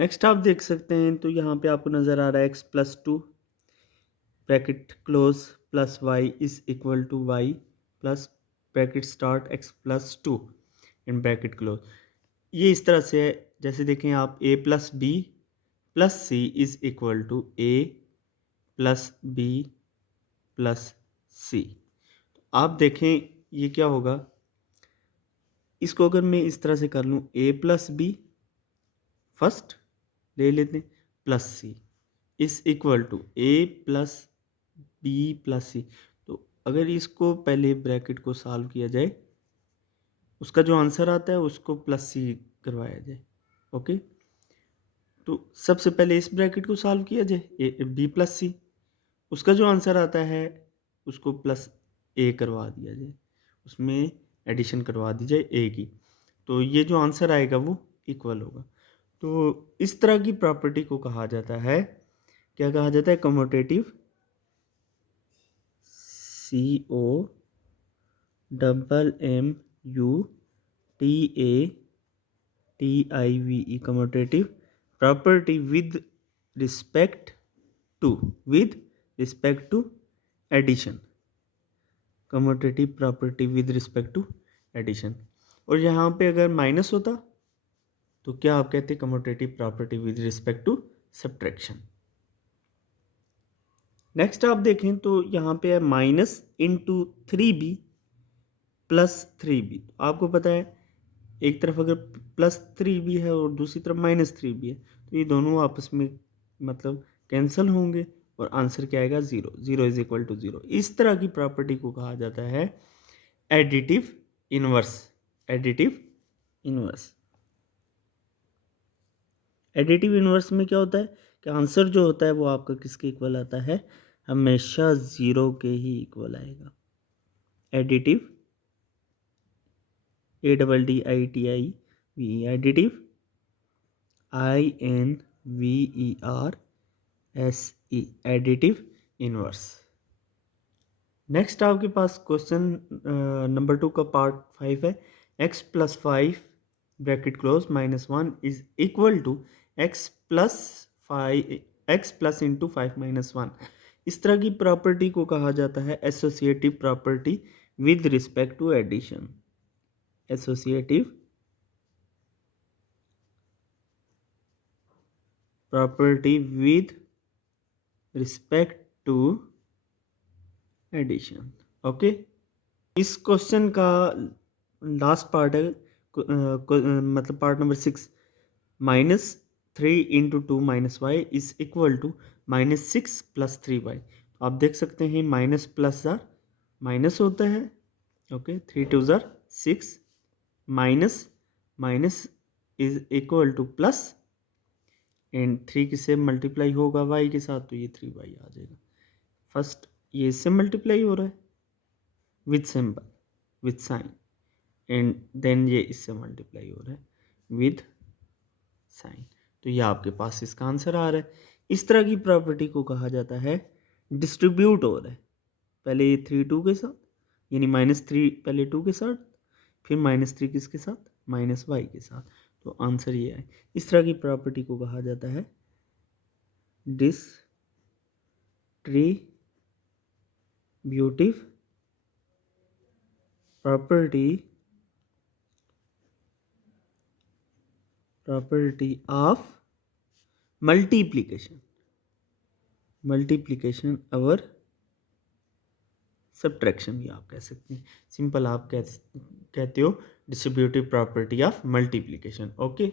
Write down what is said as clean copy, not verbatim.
Next आप देख सकते हैं तो यहाँ पे आपको नज़र आ रहा है X plus two bracket close plus Y is equal to Y plus bracket start X plus two in bracket close. ये इस तरह से है, जैसे देखें आप A plus B plus C is equal to A plus B plus C. आप देखें ये क्या होगा, इसको अगर मैं इस तरह से कर लूँ ए प्लस बी फर्स्ट ले लेते हैं plus C is equal to A plus B plus C. तो अगर इसको पहले ब्रैकेट को सॉल्व किया जाए, उसका जो आंसर आता है उसको प्लस सी करवाया जाए। ओके, तो सबसे पहले इस ब्रैकेट को सॉल्व किया जाए ए बी प्लस सी, उसका जो आंसर आता है उसको प्लस ए करवा दिया जाए, उसमें एडिशन करवा दी जाए ए की, तो ये जो आंसर आएगा वो इक्वल होगा। तो इस तरह की प्रॉपर्टी को कहा जाता है, क्या कहा जाता है, commutative C O double M U T A T I V E commutative property with respect to addition. Commutative property with respect to addition. और यहाँ पे अगर माइनस होता तो क्या आप कहते हैं, commutative property with respect to subtraction. Next आप देखें तो यहाँ पे है minus into three B plus three B. आपको पता है एक तरफ अगर प्लस थ्री बी है और दूसरी तरफ माइनस थ्री बी है तो ये दोनों आपस में मतलब कैंसिल होंगे और आंसर क्या आएगा, zero. Zero is equal to zero. इस तरह की प्रॉपर्टी को कहा जाता है additive inverse. Additive inverse. Additive inverse में क्या होता है कि आंसर जो होता है वो आपका किसके इक्वल आता है, हमेशा ज़ीरो के ही इक्वल आएगा। Additive A double D I T I V, additive I N V E R S E, additive inverse. Next आपके पास क्वेश्चन नंबर 2 का पार्ट 5 है। X plus five bracket close minus one is equal to X plus five X plus into five minus one. इस तरह की property को कहा जाता है associative property with respect to addition. Associative property with respect to addition. Okay, इस question का last part है, मतलब part number 6। Minus three into two minus Y is equal to minus six plus three Y. आप देख सकते हैं minus plus ज़ार minus होता है। ओके, थ्री टू ज़ार six, minus minus is equal to plus, and three किससे multiply होगा Y के साथ, तो ये थ्री वाई आ जाएगा। फर्स्ट ये इससे मल्टीप्लाई हो रहा है with symbol with sign, and then ये इससे मल्टीप्लाई हो रहा है विद साइन, तो ये आपके पास इसका आंसर आ रहा है। इस तरह की प्रॉपर्टी को कहा जाता है डिस्ट्रीब्यूट हो रहा है, पहले ये थ्री टू के साथ, यानी माइनस थ्री पहले टू के साथ, फिर माइनस थ्री किसके साथ, माइनस वाई के साथ, तो आंसर ये है। इस तरह की प्रॉपर्टी को कहा जाता है डिस्ट्रीब्यूटिव प्रॉपर्टी ऑफ मल्टीप्लिकेशन और सब्ट्रैक्शन भी आप कह सकते हैं। सिंपल आप कहते हो distributive property of multiplication. Okay.